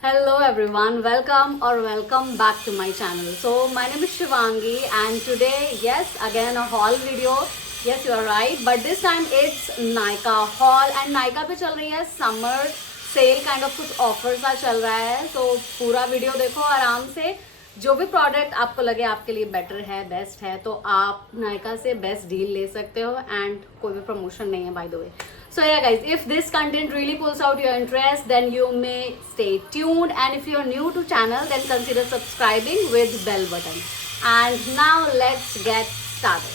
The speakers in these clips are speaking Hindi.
Hello everyone, welcome or welcome back to my channel. So my name is Shivangi and today, yes, again a haul video. Yes, you are right, but this time it's Nykaa haul and Nykaa पे चल रही है summer sale kind of कुछ offers सा चल रहा है. So पूरा वीडियो देखो आराम से. जो भी प्रोडक्ट आपको लगे आपके लिए बेटर है, बेस्ट है, तो आप नायका से बेस्ट डील ले सकते हो एंड कोई भी प्रमोशन नहीं है bye the way. So yeah guys, if this content really pulls out your interest, then you may stay tuned, and if you are new to channel then consider subscribing with bell button. And now let's get started.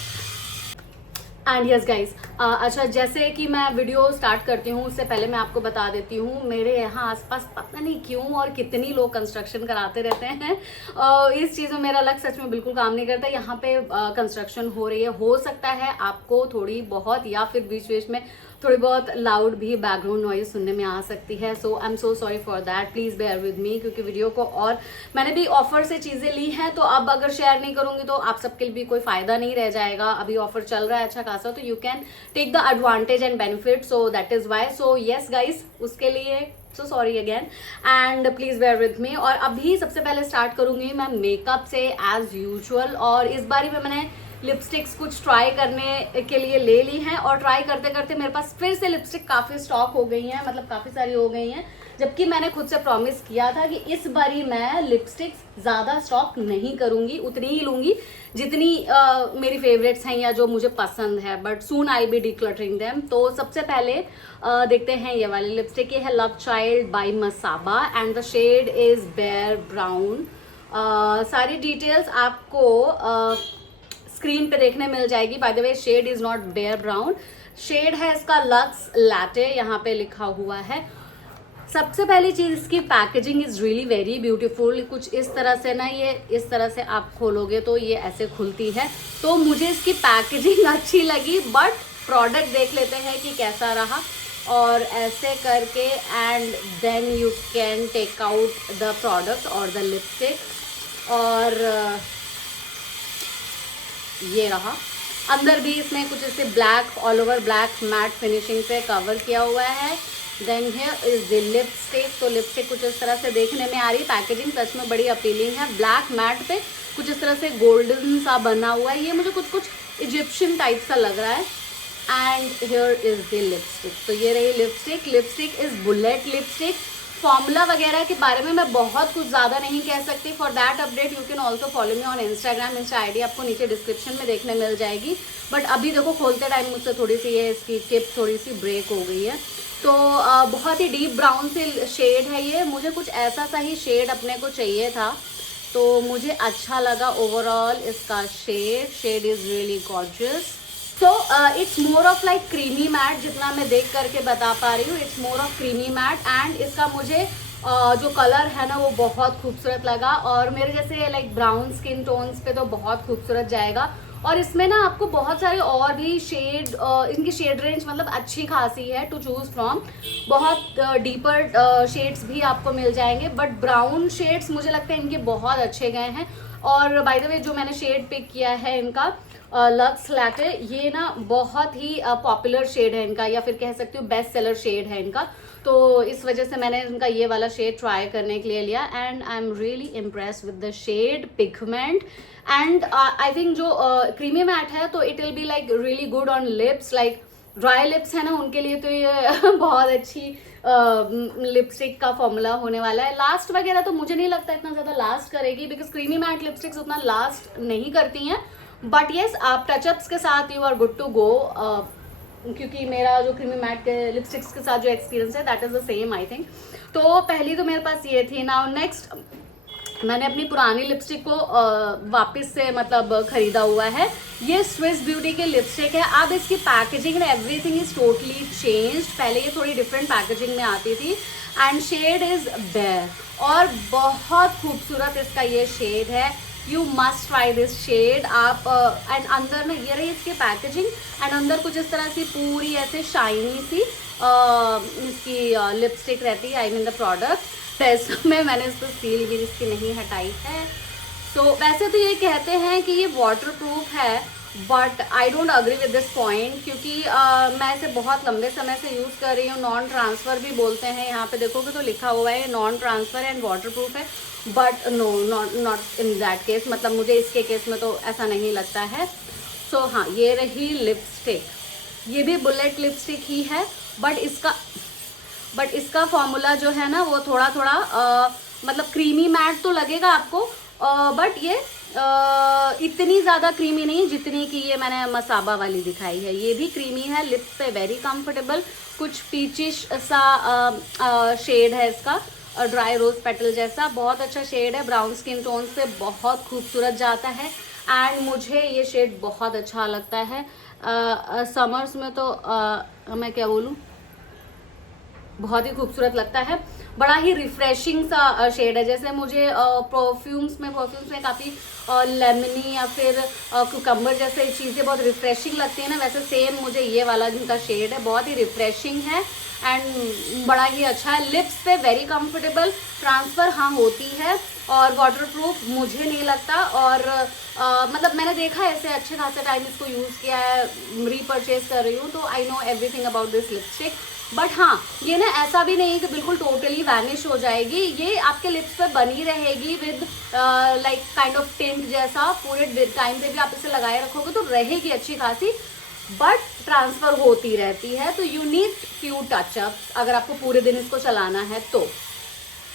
And yes guys, अच्छा जैसे कि मैं वीडियो स्टार्ट करती हूँ उससे पहले मैं आपको बता देती हूँ मेरे यहाँ आसपास पता नहीं क्यों और कितनी लोग कंस्ट्रक्शन कराते रहते हैं. इस चीज़ में मेरा लक सच में बिल्कुल काम नहीं करता. यहाँ पे कंस्ट्रक्शन हो रही है, हो सकता है आपको थोड़ी बहुत या फिर बीच बीच में थोड़ी बहुत लाउड भी बैकग्राउंड नॉइज सुनने में आ सकती है. So I am so sorry for that, please bear with me, क्योंकि वीडियो को और मैंने भी ऑफर से चीज़ें ली हैं तो अब अगर शेयर नहीं करूँगी तो आप सबके लिए भी कोई फ़ायदा नहीं रह जाएगा. अभी ऑफर चल रहा है अच्छा खासा, तो you can take the advantage and benefit. So that is why. So yes guys, उसके लिए so sorry again and please bear with me. और अभी सबसे पहले स्टार्ट करूँगी मैं मेकअप से एज यूजुअल. और इस बारी में मैंने लिपस्टिक्स कुछ ट्राई करने के लिए ले ली हैं और ट्राई करते करते मेरे पास फिर से लिपस्टिक काफ़ी स्टॉक हो गई हैं, मतलब काफ़ी सारी हो गई हैं. जबकि मैंने खुद से प्रॉमिस किया था कि इस बारी मैं लिपस्टिक्स ज़्यादा स्टॉक नहीं करूँगी, उतनी ही लूँगी जितनी मेरी फेवरेट्स हैं या जो मुझे पसंद है. But soon I be decluttering them. तो सबसे पहले देखते हैं ये वाली लिपस्टिक. ये है love child by Masaba and the shade is bare brown. सारी डिटेल्स आपको स्क्रीन पे देखने मिल जाएगी. By the way shade is not bare brown, shade है इसका लक्स लैटे, यहाँ पे लिखा हुआ है. सबसे पहली चीज इसकी packaging is really very beautiful. कुछ इस तरह से ना, ये इस तरह से आप खोलोगे तो ये ऐसे खुलती है. तो मुझे इसकी पैकेजिंग अच्छी लगी, बट प्रोडक्ट देख लेते हैं कि कैसा रहा. और ऐसे करके and then you can take out the product और द लिपस्टिक. और ये रहा. अंदर भी इसमें कुछ ऐसे black all over black matte finishing से कवर किया हुआ है. Then here is the lipstick. तो लिपस्टिक कुछ इस तरह से देखने में आ रही. पैकेजिंग सच में बड़ी अपीलिंग है. ब्लैक मैट पे कुछ इस तरह से गोल्डन सा बना हुआ है. ये मुझे कुछ इजिप्शियन टाइप सा लग रहा है. And here is the lipstick. तो ये रही lipstick. Lipstick is bullet lipstick. Formula वगैरह के बारे में मैं बहुत कुछ ज़्यादा नहीं कह सकती. For that update you can also follow me on Instagram. Insta ID आपको नीचे डिस्क्रिप्शन में देखने मिल जाएगी. बट अभी देखो खोलते टाइम मुझसे थोड़ी सी ये इसकी टिप थोड़ी सी ब्रेक हो गई है. तो बहुत ही डीप ब्राउन से शेड है ये. मुझे कुछ ऐसा सा ही शेड अपने को चाहिए था, तो मुझे अच्छा लगा ओवरऑल इसका shade. Shade is really gorgeous. So it's more of like creamy matte, जितना मैं देख करके बता पा रही हूँ. It's more of creamy matte and इसका मुझे जो कलर है ना वो बहुत खूबसूरत लगा. और मेरे जैसे लाइक ब्राउन स्किन टोन्स पे तो बहुत खूबसूरत जाएगा. और इसमें ना आपको बहुत सारे और भी शेड, इनकी शेड रेंज मतलब अच्छी खासी है टू चूज़ फ्रॉम. बहुत डीपर शेड्स भी आपको मिल जाएंगे, बट ब्राउन शेड्स मुझे लगता है इनके बहुत अच्छे गए हैं. और बाय द वे जो मैंने शेड पिक किया है इनका लक्स लैटे, ये ना बहुत ही पॉपुलर शेड है इनका, या फिर कह सकती हूँ बेस्ट सेलर शेड है इनका. तो इस वजह से मैंने इनका ये वाला शेड ट्राई करने के लिए लिया. And I am really impress with the shade pigment. And I think जो क्रीमी मैट है तो it will be like really good on lips. Like dry lips है ना उनके लिए तो ये बहुत अच्छी लिपस्टिक का फॉर्मूला होने वाला है. लास्ट वगैरह तो मुझे नहीं लगता इतना ज़्यादा लास्ट करेगी, बिकॉज क्रीमी मैट लिपस्टिक्स उतना लास्ट नहीं करती हैं. बट येस, आप टचअप्स के साथ you are good to go. क्योंकि मेरा जो क्रीमी मैट के लिपस्टिक्स के साथ जो एक्सपीरियंस है that is the same I think. तो पहली तो मेरे पास ये थी. नाउ नेक्स्ट मैंने अपनी पुरानी लिपस्टिक को वापस से मतलब ख़रीदा हुआ है. ये स्विस ब्यूटी के लिपस्टिक है. अब इसकी packaging and everything is totally changed. पहले ये थोड़ी डिफरेंट पैकेजिंग में आती थी. एंड शेड इज़ बेयर और बहुत खूबसूरत इसका ये शेड है. You must try this shade. आप एंड अंदर में ये रही इसकी पैकेजिंग एंड अंदर कुछ इस तरह से पूरी ऐसे शाइनी सी इसकी लिपस्टिक रहती है. I mean the product. वैसे में मैंने इसको सील भी इसकी नहीं हटाई है. सो वैसे तो ये कहते हैं कि ये वाटर प्रूफ है but I don't agree with this point, क्योंकि मैं इसे बहुत लंबे समय से यूज़ कर रही हूँ। नॉन ट्रांसफ़र भी बोलते हैं, यहाँ पे देखोगे तो लिखा हुआ है non transfer and water proof है, but no, not in that case, मतलब मुझे इसके केस में तो ऐसा नहीं लगता है। सो हाँ, ये रही लिपस्टिक, ये भी बुलेट लिपस्टिक ही है, बट इसका फॉर्मूला जो है ना वो थोड़ा थोड़ा मतलब क्रीमी मैट तो लगेगा आपको, बट ये इतनी ज़्यादा क्रीमी नहीं जितनी कि ये मैंने मसाबा वाली दिखाई है। ये भी क्रीमी है, लिप्स पे वेरी कंफर्टेबल, कुछ पीचिश सा शेड है इसका, ड्राई रोज पेटल जैसा, बहुत अच्छा शेड है, ब्राउन स्किन टोन से बहुत खूबसूरत जाता है। एंड मुझे ये शेड बहुत अच्छा लगता है समर्स में, तो मैं क्या बोलूँ, बहुत ही खूबसूरत लगता है, बड़ा ही रिफ्रेशिंग सा शेड है। जैसे मुझे परफ्यूम्स में काफ़ी लेमनी या फिर कुकम्बर जैसे चीज़ें बहुत रिफ्रेशिंग लगती है ना, वैसे सेम मुझे ये वाला जिनका शेड है बहुत ही रिफ्रेशिंग है एंड बड़ा ही अच्छा है। लिप्स पे वेरी कंफर्टेबल, ट्रांसफ़र हाँ होती है, और वाटरप्रूफ मुझे नहीं लगता, और मतलब मैंने देखा है ऐसे अच्छे खासा टाइम इसको यूज़ किया है, रीपरचेज कर रही हूँ, तो I know everything about this lipstick. But हाँ, ये ना ऐसा भी नहीं कि बिल्कुल टोटली वैनिश हो जाएगी, ये आपके लिप्स पे बनी रहेगी with like kind of tint जैसा, पूरे टाइम पे भी आप इसे लगाए रखोगे तो रहेगी अच्छी खासी, बट ट्रांसफ़र होती रहती है। तो यू नीड फ्यू टचअप्स अगर आपको पूरे दिन इसको चलाना है तो।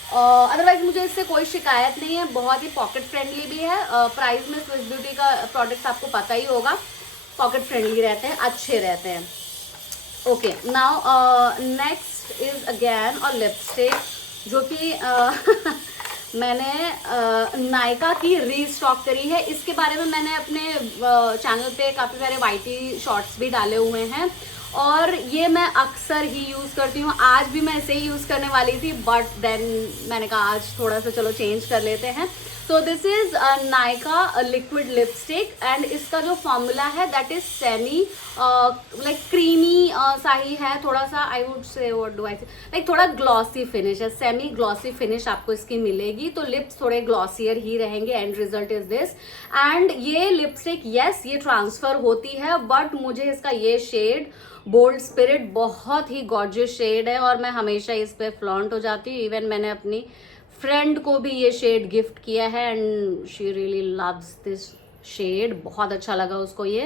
अदरवाइज मुझे इससे कोई शिकायत नहीं है, बहुत ही पॉकेट फ्रेंडली भी है। प्राइस में स्विस ब्यूटी का प्रोडक्ट्स आपको पता ही होगा, पॉकेट फ्रेंडली रहते हैं, अच्छे रहते हैं। Okay, now next is again और लिपस्टिक, जो कि मैंने नायका की रीस्टॉक करी है। इसके बारे में मैंने अपने चैनल पे काफ़ी सारे वाईटी शॉर्ट्स भी डाले हुए हैं, और ये मैं अक्सर ही यूज़ करती हूँ। आज भी मैं इसे ही यूज़ करने वाली थी, बट देन मैंने कहा आज थोड़ा सा चलो चेंज कर लेते हैं। So this is Nykaa liquid lipstick, and इसका जो फॉर्मूला है that is semi like creamy सा ही है, थोड़ा सा I would say what do I से लाइक थोड़ा ग्लॉसी फिनिश है, सेमी ग्लॉसी फिनिश आपको इसकी मिलेगी, तो लिप्स थोड़े ग्लॉसियर ही रहेंगे। And result is this. And ये लिपस्टिक येस ये ट्रांसफ़र होती है, बट मुझे इसका ये शेड बोल्ड स्पिरिट बहुत ही गॉर्जियस शेड है, और मैं हमेशा इस पे फ्लॉन्ट हो जाती हूँ। इवन मैंने अपनी फ्रेंड को भी ये शेड गिफ्ट किया है, and she really loves this shade, बहुत अच्छा लगा उसको ये।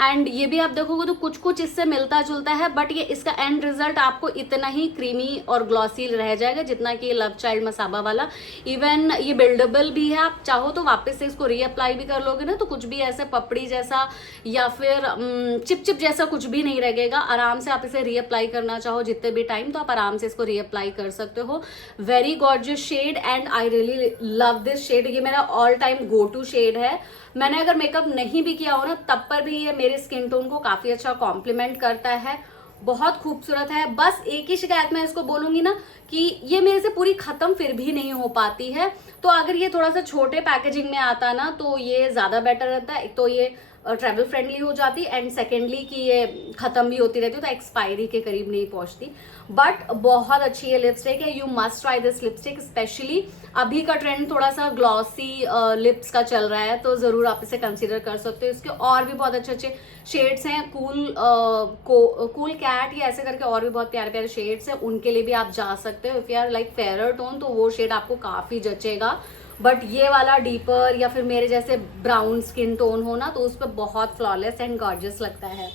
एंड ये भी आप देखोगे तो कुछ कुछ इससे मिलता जुलता है, बट ये इसका एंड रिजल्ट आपको इतना ही क्रीमी और ग्लॉसी रह जाएगा जितना कि लव चाइल्ड मसाबा वाला। इवन ये बिल्डेबल भी है, आप चाहो तो वापस से इसको रीअप्लाई भी कर लोगे ना, तो कुछ भी ऐसे पपड़ी जैसा या फिर चिप जैसा कुछ भी नहीं लगेगा। आराम से आप इसे रीअप्लाई करना चाहो जितने भी टाइम, तो आप आराम से इसको रीअप्लाई कर सकते हो। Very gorgeous shade, and I really love this shade. ये मेरा all time go to shade है। मैंने अगर मेकअप नहीं भी किया हो ना, तब पर भी ये मेरे स्किन टोन को काफ़ी अच्छा कॉम्प्लीमेंट करता है, बहुत खूबसूरत है। बस एक ही शिकायत मैं इसको बोलूँगी ना कि ये मेरे से पूरी ख़त्म फिर भी नहीं हो पाती है, तो अगर ये थोड़ा सा छोटे पैकेजिंग में आता ना तो ये ज़्यादा बेटर रहता है। एक तो ये ट्रैवल फ्रेंडली हो जाती, एंड सेकेंडली कि ये ख़त्म भी होती रहती है तो एक्सपायरी के करीब नहीं पहुंचती। बट बहुत अच्छी ये लिपस्टिक है, you must try this lipstick. Specially अभी का ट्रेंड थोड़ा सा ग्लॉसी लिप्स का चल रहा है, तो ज़रूर आप इसे कंसीडर कर सकते हो। इसके और भी बहुत अच्छे अच्छे शेड्स हैं, कूल कैट या ऐसे करके और भी बहुत प्यारे प्यारे शेड्स हैं, उनके लिए भी आप जा सकते हो। If you are like fair tone तो वो शेड आपको काफ़ी जचेगा, बट ये वाला डीपर या फिर मेरे जैसे ब्राउन स्किन टोन हो ना, तो उस पर बहुत फ्लॉलेस एंड गॉर्जियस लगता है।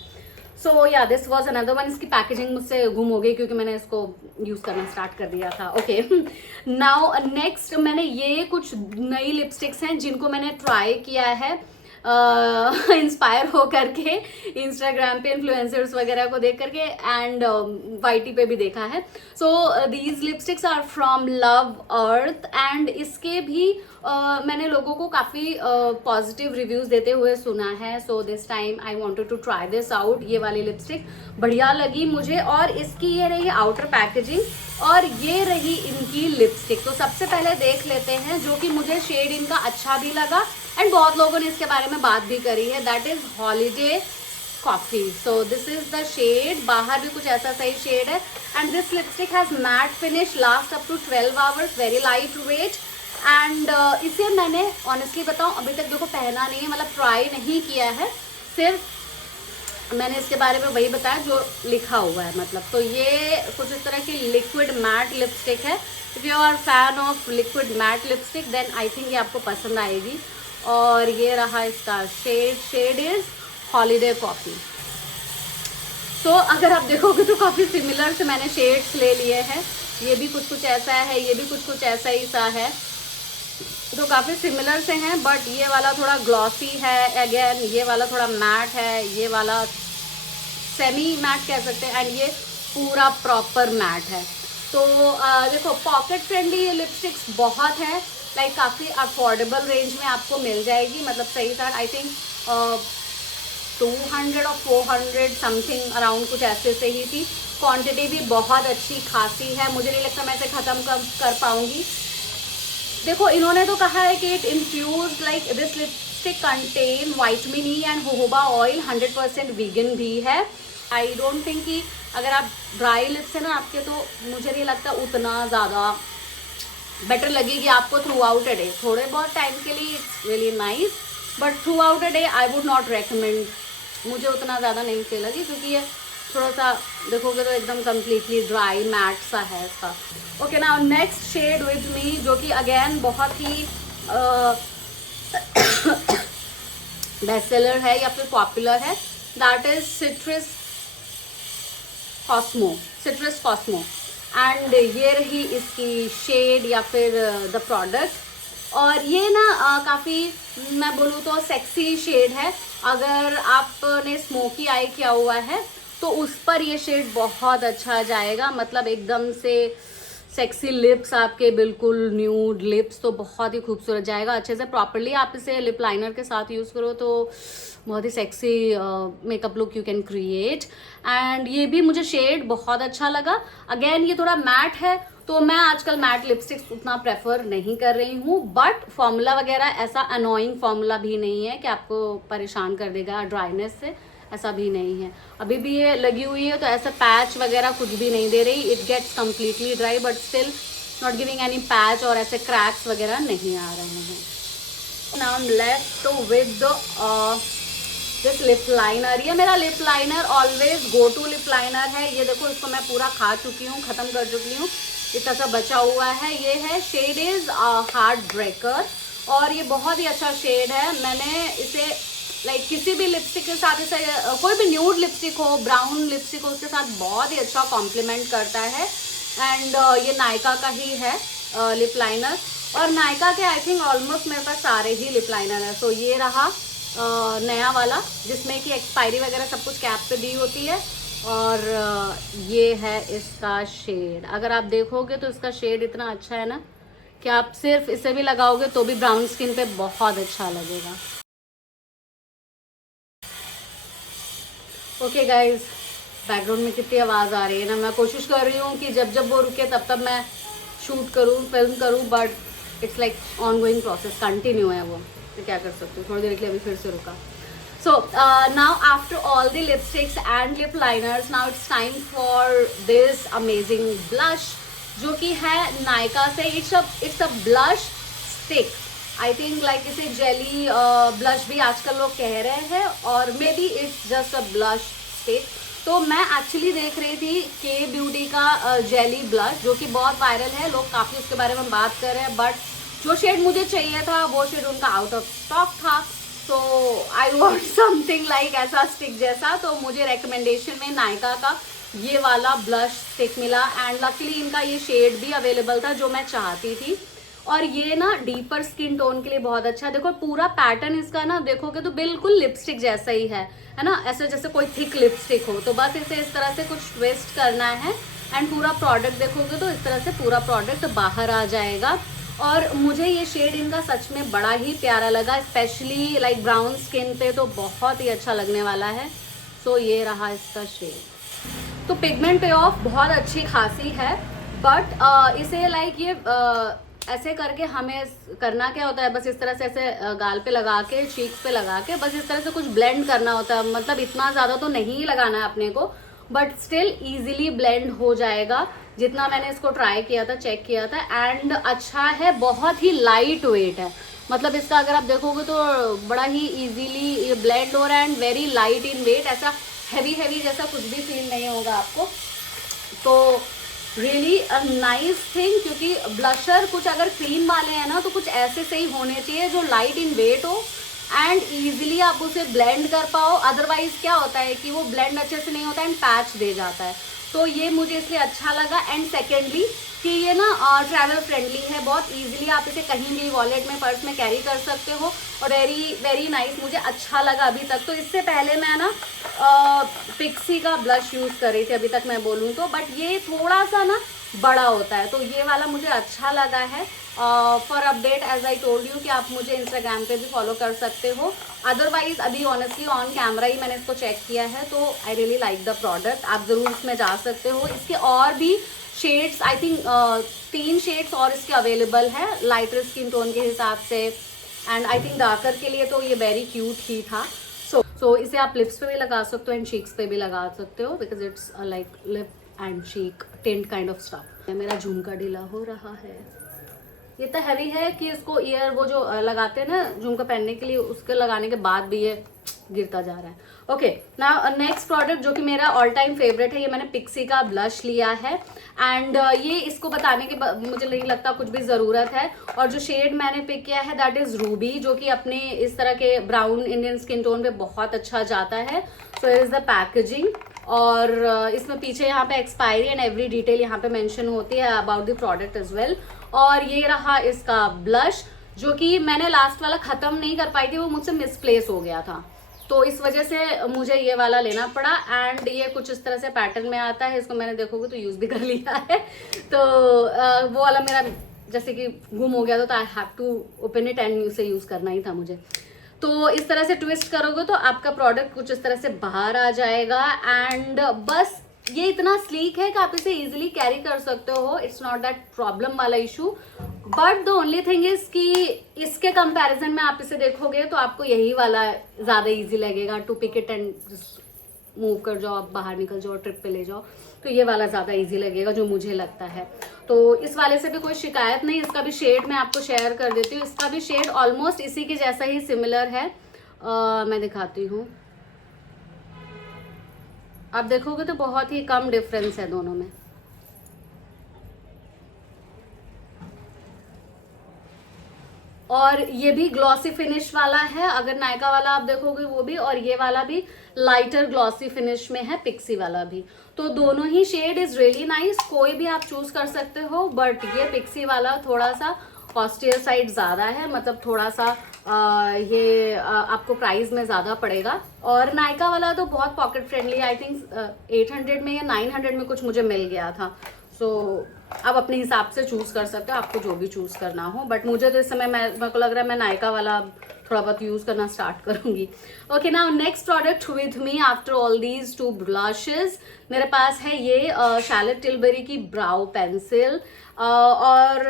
सो या दिस वॉज अनदर वन। इसकी पैकेजिंग मुझसे गुम हो गई क्योंकि मैंने इसको यूज़ करना स्टार्ट कर दिया था। ओके, नाउ नेक्स्ट मैंने ये कुछ नई लिपस्टिक्स हैं जिनको मैंने ट्राई किया है इंस्पायर हो करके इंस्टाग्राम पे इन्फ्लुएंसर्स वगैरह को देख करके, एंड वाईटी पे भी देखा है। So these lipsticks are from love earth, एंड इसके भी मैंने लोगों को काफ़ी पॉजिटिव रिव्यूज़ देते हुए सुना है। So this time I wanted to try this out. ये वाली लिपस्टिक बढ़िया लगी मुझे, और इसकी ये रही आउटर पैकेजिंग, और ये रही इनकी लिपस्टिक। तो सबसे पहले देख लेते हैं, जो कि मुझे शेड इनका अच्छा भी लगा, एंड बहुत लोगों ने इसके बारे में बात भी करी है, that is holiday coffee. So this is the shade, बाहर भी कुछ ऐसा सही शेड है, and this lipstick has matte finish, last up to 12 hours, very light weight. And इसे मैंने ऑनेस्टली बताऊं अभी तक देखो पहना नहीं है, मतलब ट्राई नहीं किया है। सिर्फ मैंने इसके बारे में वही बताया जो लिखा हुआ है, मतलब। तो ये कुछ इस तरह की लिक्विड मैट लिपस्टिक है। If you are fan of liquid matte lipstick then I think ये आपको पसंद आएगी। और ये रहा इसका शेड इज़ हॉलीडे कॉफ़ी। तो अगर आप देखोगे तो काफ़ी सिमिलर से मैंने शेड्स ले लिए हैं। ये भी कुछ ऐसा है, ये भी कुछ ऐसा ही सा है, तो काफ़ी सिमिलर से हैं। बट ये वाला थोड़ा ग्लॉसी है, अगेन ये वाला थोड़ा मैट है, ये वाला सेमी मैट कह सकते हैं, एंड ये पूरा प्रॉपर मैट है। तो देखो पॉकेट फ्रेंडली लिपस्टिक्स बहुत है, लाइक काफ़ी अफोर्डेबल रेंज में आपको मिल जाएगी, मतलब सही था। आई थिंक 200 और 400 समथिंग अराउंड कुछ ऐसे से ही थी। क्वांटिटी भी बहुत अच्छी खासी है, मुझे नहीं लगता मैं इसे ख़त्म कर पाऊँगी। देखो इन्होंने तो कहा है कि it infuse like this lipstick contain vitamin E and jojoba oil, 100% vegan भी है। आई डोंट थिंक कि अगर आप ड्राई लिप्स है ना आपके, तो मुझे नहीं लगता उतना ज़्यादा बेटर लगेगी आपको थ्रू आउट अ डे। थोड़े बहुत टाइम के लिए it's really nice, but through out a day I would not recommend. मुझे उतना ज़्यादा नहीं फील लगी, क्योंकि ये थोड़ा सा देखोगे तो एकदम कम्प्लीटली ड्राई मैट सा है इसका। ओके ना, नेक्स्ट शेड विद मी, जो कि अगेन बहुत ही बेस्ट सेलर है या फिर पॉपुलर है, that is citrus Cosmo. And ये रही इसकी शेड या फिर द प्रोडक्ट। और ये ना काफ़ी, मैं बोलूँ तो सेक्सी शेड है। अगर आपने स्मोकी आई किया हुआ है तो उस पर ये शेड बहुत अच्छा जाएगा, मतलब एकदम से सेक्सी लिप्स आपके, बिल्कुल न्यूड लिप्स, तो बहुत ही खूबसूरत जाएगा अच्छे से। प्रॉपरली आप इसे लिप लाइनर के साथ यूज़ करो तो बहुत ही sexy makeup look you can create. And ये भी मुझे शेड बहुत अच्छा लगा। अगेन ये थोड़ा मैट है, तो मैं आजकल मैट लिपस्टिक्स उतना प्रेफर नहीं कर रही हूँ, बट फॉर्मूला वगैरह ऐसा अनोइंग फॉर्मूला भी नहीं है कि आपको परेशान कर देगा ड्राइनेस से, ऐसा भी नहीं है। अभी भी ये लगी हुई है तो ऐसा पैच वगैरह कुछ भी नहीं दे रही, it gets completely dry but still not giving any patch, और ऐसे क्रैक्स वगैरह नहीं आ रहे हैं। Now I am left with this lip liner. ये मेरा lip liner always go to lip liner है। ये देखो इसको मैं पूरा खा चुकी हूँ, ख़त्म कर चुकी हूँ, इतना सा बचा हुआ है। ये है शेड इज़ हार्ट ब्रेकर, और ये बहुत ही अच्छा शेड है। मैंने इसे लाइक किसी भी लिपस्टिक के साथ, इसे कोई भी न्यूड लिपस्टिक हो, ब्राउन लिपस्टिक हो, उसके साथ बहुत ही अच्छा कॉम्प्लीमेंट करता है। एंड ये नायका का ही है लिप लाइनर, और नायका के आई थिंक ऑलमोस्ट मेरे पास सारे ही लिप लाइनर है। तो ये रहा नया वाला, जिसमें कि एक्सपायरी वगैरह सब कुछ कैप पे दी होती है, और ये है इसका शेड। अगर आप देखोगे तो इसका शेड इतना अच्छा है ना कि आप सिर्फ इसे भी लगाओगे तो भी ब्राउन स्किन पे बहुत अच्छा लगेगा। ओके गाइज, बैकग्राउंड में कितनी आवाज़ आ रही है ना। मैं कोशिश कर रही हूँ कि जब जब वो रुके तब तब मैं शूट करूँ, फिल्म करूँ, but it's like on going process, continue है वो, तो क्या कर सकती हूँ। थोड़ी देर के लिए अभी फिर से रुका। So now after all the lipsticks and lip liners, now it's time for this amazing blush, जो कि है नायका से। It's a blush stick. I think like इसे जेली ब्लश भी आजकल लोग कह रहे हैं, और may be it's just a blush stick. तो मैं एक्चुअली देख रही थी के ब्यूटी का जेली ब्लश, जो कि बहुत वायरल है, लोग काफ़ी उसके बारे में बात कर रहे हैं, बट जो शेड मुझे चाहिए था वो शेड उनका आउट ऑफ स्टॉक था। तो आई वॉन्ट समथिंग लाइक ऐसा स्टिक जैसा, तो मुझे रिकमेंडेशन में नायका का ये वाला ब्लश स्टिक मिला, एंड लकीली इनका ये शेड भी अवेलेबल था जो मैं चाहती थी। और ये ना डीपर स्किन टोन के लिए बहुत अच्छा है। देखो पूरा पैटर्न इसका ना देखोगे तो बिल्कुल लिपस्टिक जैसा ही है ना, ऐसे जैसे कोई थिक लिपस्टिक हो। तो बस इसे इस तरह से कुछ ट्विस्ट करना है, एंड पूरा प्रोडक्ट देखोगे तो इस तरह से पूरा प्रोडक्ट बाहर आ जाएगा। और मुझे ये शेड इनका सच में बड़ा ही प्यारा लगा, स्पेशली लाइक ब्राउन स्किन पे तो बहुत ही अच्छा लगने वाला है। सो ये रहा इसका शेड। तो पिगमेंट पे ऑफ बहुत अच्छी खासी है, बट इसे लाइक ये ऐसे करके हमें करना क्या होता है, बस इस तरह से ऐसे गाल पे लगा के, चीक्स पे लगा के, बस इस तरह से कुछ ब्लेंड करना होता है। मतलब इतना ज़्यादा तो नहीं लगाना है अपने को, बट स्टिल ईजिली ब्लेंड हो जाएगा जितना मैंने इसको ट्राई किया था, चेक किया था। एंड अच्छा है, बहुत ही लाइट वेट है, मतलब इसका अगर आप देखोगे तो बड़ा ही इजीली ब्लेंड हो रहा है and very light in weight, ऐसा हैवी जैसा कुछ भी फील नहीं होगा आपको। तो रियली अ नाइस थिंग, क्योंकि ब्लशर कुछ अगर क्रीम वाले हैं ना तो कुछ ऐसे सही होने चाहिए जो लाइट इन वेट हो एंड ईजिली आप उसे ब्लेंड कर पाओ। अदरवाइज क्या होता है कि वो ब्लेंड अच्छे से नहीं होता एंड पैच दे जाता है। तो ये मुझे इसलिए अच्छा लगा। एंड सेकेंडली कि ये ना ट्रैवल फ्रेंडली है, बहुत इजीली आप इसे कहीं भी वॉलेट में, पर्स में कैरी कर सकते हो और वेरी नाइस, मुझे अच्छा लगा अभी तक। तो इससे पहले मैं ना पिक्सी का ब्लश यूज़ कर रही थी अभी तक मैं बोलूँ तो, बट ये थोड़ा सा ना बड़ा होता है, तो ये वाला मुझे अच्छा लगा है। For update as I told you कि आप मुझे इंस्टाग्राम पे भी फॉलो कर सकते हो। अदरवाइज अभी ऑनेस्टली ऑन कैमरा ही मैंने इसको चेक किया है, तो I really like the product. आप ज़रूर इसमें जा सकते हो। इसके और भी शेड्स, आई थिंक 3 शेड्स और इसके अवेलेबल है लाइटर स्किन टोन के हिसाब से, एंड आई थिंक डार्कर के लिए तो ये वेरी क्यूट ही था। सो इसे आप लिप्स पे भी लगा सकते हो एंड चीक्स पे भी लगा सकते हो, because it's like lip and cheek tint kind of stuff. मेरा झुमका ढीला हो रहा है, ये तो हैवी है कि इसको ईयर वो जो लगाते हैं ना झुमका पहनने के लिए, उसके लगाने के बाद भी ये गिरता जा रहा है। ओके, नाउ नेक्स्ट प्रोडक्ट जो कि मेरा ऑल टाइम फेवरेट है, ये मैंने पिक्सी का ब्लश लिया है एंड ये इसको बताने के मुझे नहीं लगता कुछ भी ज़रूरत है। और जो शेड मैंने पिक किया है दैट इज़ रूबी, जो कि अपने इस तरह के ब्राउन इंडियन स्किन टोन पे बहुत अच्छा जाता है। So it is the packaging, और इसमें पीछे यहाँ पे एक्सपायरी एंड एवरी डिटेल यहाँ पे मेंशन होती है about the product as well. और ये रहा इसका ब्लश, जो कि मैंने लास्ट वाला ख़त्म नहीं कर पाई थी, वो मुझसे मिसप्लेस हो गया था, तो इस वजह से मुझे ये वाला लेना पड़ा। एंड ये कुछ इस तरह से पैटर्न में आता है, इसको मैंने देखोगे तो यूज़ भी कर लिया है। तो वो वाला मेरा जैसे कि गुम हो गया था, तो I have to open it and उसे यूज़ करना ही था मुझे। तो इस तरह से ट्विस्ट करोगे तो आपका प्रोडक्ट कुछ इस तरह से बाहर आ जाएगा। एंड बस ये इतना स्लीक है कि आप इसे इजीली कैरी कर सकते हो, इट्स नॉट दैट प्रॉब्लम वाला issue. But the only thing is कि इसके कंपैरिजन में आप इसे देखोगे तो आपको यही वाला ज़्यादा इजी लगेगा to pick it and move कर जाओ, आप बाहर निकल जाओ, ट्रिप पे ले जाओ, तो ये वाला ज़्यादा इजी लगेगा जो मुझे लगता है। तो इस वाले से भी कोई शिकायत नहीं। इसका भी शेड मैं आपको शेयर कर देती हूँ, इसका भी शेड ऑलमोस्ट इसी के जैसा ही सिमिलर है। मैं दिखाती हूँ, आप देखोगे तो बहुत ही कम डिफरेंस है दोनों में। और ये भी ग्लॉसी फिनिश वाला है, अगर नायका वाला आप देखोगे वो भी, और ये वाला भी लाइटर ग्लॉसी फिनिश में है, पिक्सी वाला भी। तो दोनों ही शेड इज रियली नाइस, कोई भी आप चूज कर सकते हो। बट ये पिक्सी वाला थोड़ा सा कॉस्टियर साइड ज़्यादा है, मतलब थोड़ा सा आपको प्राइस में ज़्यादा पड़ेगा। और नायका वाला तो बहुत पॉकेट फ्रेंडली, आई थिंक 800 में या 900 में कुछ मुझे मिल गया था। सो आप अपने हिसाब से चूज़ कर सकते हो, आपको जो भी चूज़ करना हो। बट मुझे तो इस समय मेरे को लग रहा है मैं नायका वाला थोड़ा बहुत यूज़ करना स्टार्ट करूँगी। Okay, now next product with me after all these 2 blushes, मेरे पास है ये शार्लेट टिलबरी की ब्राउ पेंसिल। और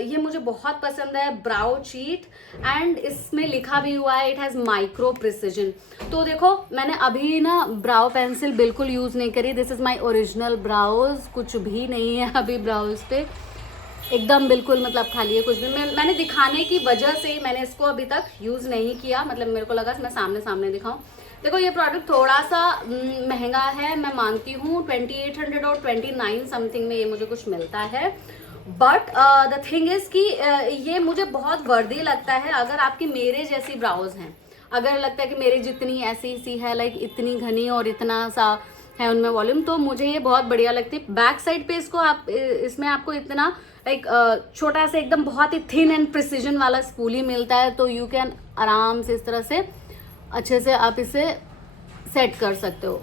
ये मुझे बहुत पसंद है, ब्राउ चीट, एंड इसमें लिखा भी हुआ है इट हैज़ माइक्रो प्रिसिजन। तो देखो मैंने अभी ना ब्राउ पेंसिल बिल्कुल यूज़ नहीं करी, this is my original brows, कुछ भी नहीं है अभी ब्राउज पे, एकदम बिल्कुल मतलब खाली है, कुछ भी मैंने दिखाने की वजह से ही मैंने इसको अभी तक यूज़ नहीं किया, मतलब मेरे को लगा मैं सामने दिखाऊं। देखो ये प्रोडक्ट थोड़ा सा महंगा है, मैं मानती हूँ 2800 और 29 समथिंग में ये मुझे कुछ मिलता है। बट द थिंग इज़ कि ये मुझे बहुत वर्दी लगता है अगर आपकी मेरे जैसी ब्राउज हैं, अगर लगता है कि मेरी जितनी ऐसी सी है, लाइक इतनी घनी और इतना सा है उनमें वॉल्यूम, तो मुझे ये बहुत बढ़िया लगती है। बैक साइड पे इसको आप इसमें आपको इतना एक छोटा सा एकदम बहुत ही थिन एंड प्रिसीजन वाला स्पूली मिलता है, तो यू कैन आराम से इस तरह से अच्छे से आप इसे सेट कर सकते हो,